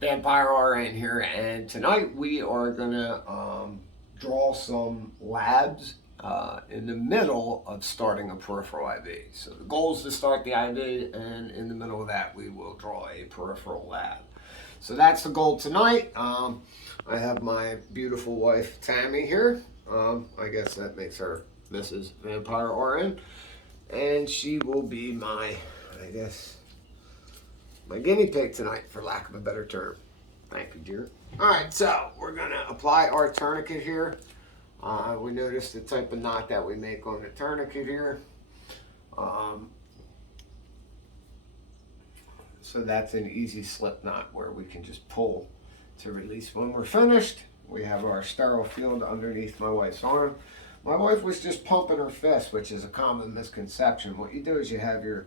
Vampire RN here, and tonight we are gonna draw some labs in the middle of starting a peripheral IV. So the goal is to start the IV, and in the middle of that, we will draw a peripheral lab. So that's the goal tonight. I have my beautiful wife Tammy here. I guess that makes her Mrs. Vampire RN, and she will be I guess, my guinea pig tonight, for lack of a better term. Thank you, dear. All right, so we're gonna apply our tourniquet here. We noticed the type of knot that we make on the tourniquet here. Um, so that's an easy slip knot where we can just pull to release when we're finished. We have our sterile field underneath my wife's arm. My wife was just pumping her fist, which is a common misconception. What you do is you have your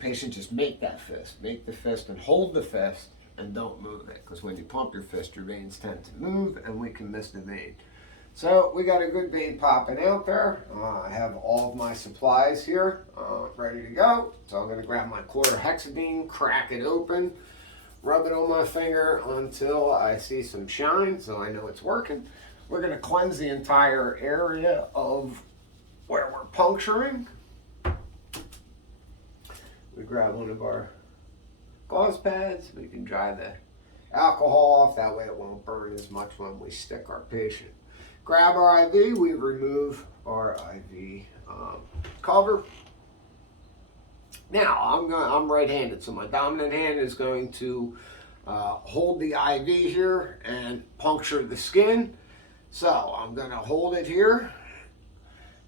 patient just make that fist, make the fist and hold the fist and don't move it, because when you pump your fist, your veins tend to move and we can miss the vein. So we got a good vein popping out there. I have all of my supplies here ready to go. So I'm going to grab my chlorhexidine, crack it open, rub it on my finger until I see some shine, so I know it's working. We're going to cleanse the entire area of where we're puncturing. We grab one of our gauze pads. We can dry the alcohol off. That way it won't burn as much when we stick our patient. Grab our IV. We remove our IV cover. Now I'm right-handed, so my dominant hand is going to hold the IV here and puncture the skin. So I'm going to hold it here,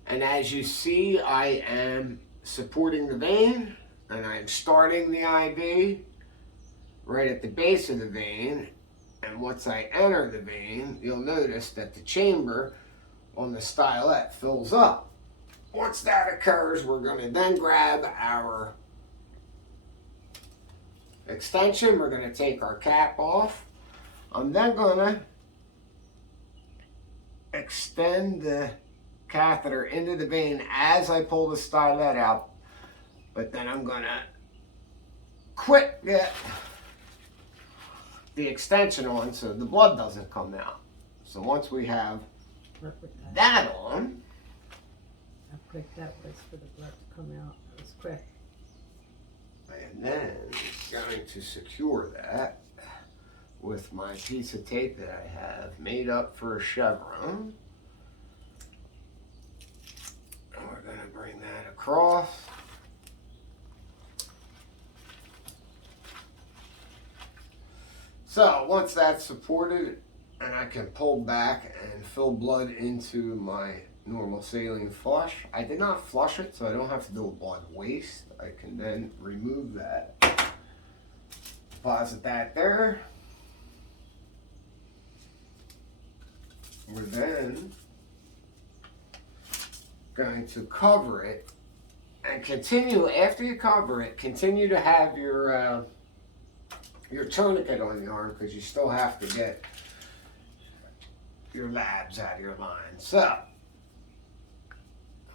and as you see, I am supporting the vein, and I'm starting the IV right at the base of the vein. And once I enter the vein, you'll notice that the chamber on the stylet fills up. Once that occurs, we're going to then grab our extension. We're going to take our cap off. I'm then going to extend the catheter into the vein as I pull the stylet out, but then I'm going to get the extension on so the blood doesn't come out. So once we have that on, how quick that was for the blood to come out. It was quick. and then going to secure that with my piece of tape that I have made up for a chevron. And we're going to bring that across. So once that's supported and I can pull back and fill blood into my normal saline flush, I did not flush it, so I don't have to do a blood waste. I can then remove that, deposit that there. We're then going to cover it and continue, after you cover it, continue to have your tourniquet on the arm, because you still have to get your labs out of your line. So I'm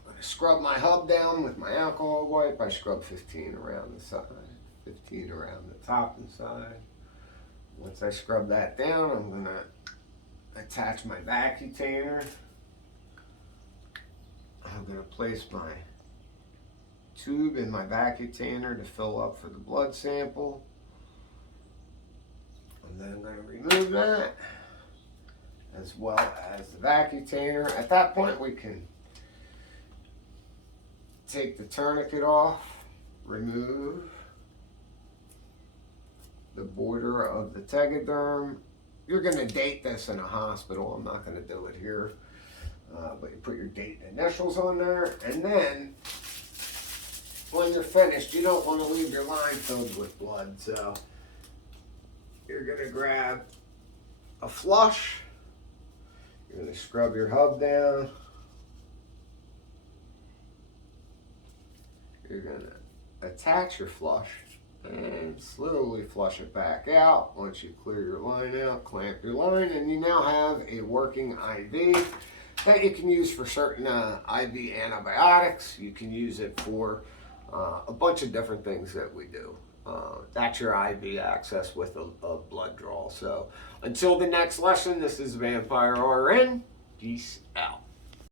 going to scrub my hub down with my alcohol wipe. I scrub 15 around the side, 15 around the top and side. Once I scrub that down, I'm going to attach my vacutainer. I'm going to place my tube in my vacutainer to fill up for the blood sample. And then I'm going to remove that, as well as the vacutainer. At that point, we can take the tourniquet off, remove the border of the tegaderm. You're going to date this in a hospital. I'm not going to do it here. But you put your date and initials on there. And then, when you're finished, you don't want to leave your line filled with blood. So you're going to grab a flush. You're going to scrub your hub down. You're going to attach your flush and slowly flush it back out. Once you clear your line out, clamp your line, and you now have a working IV that you can use for certain IV antibiotics. You can use it for a bunch of different things that we do. That's your IV access with a blood draw. So until the next lesson, this is Vampire RN. Peace out.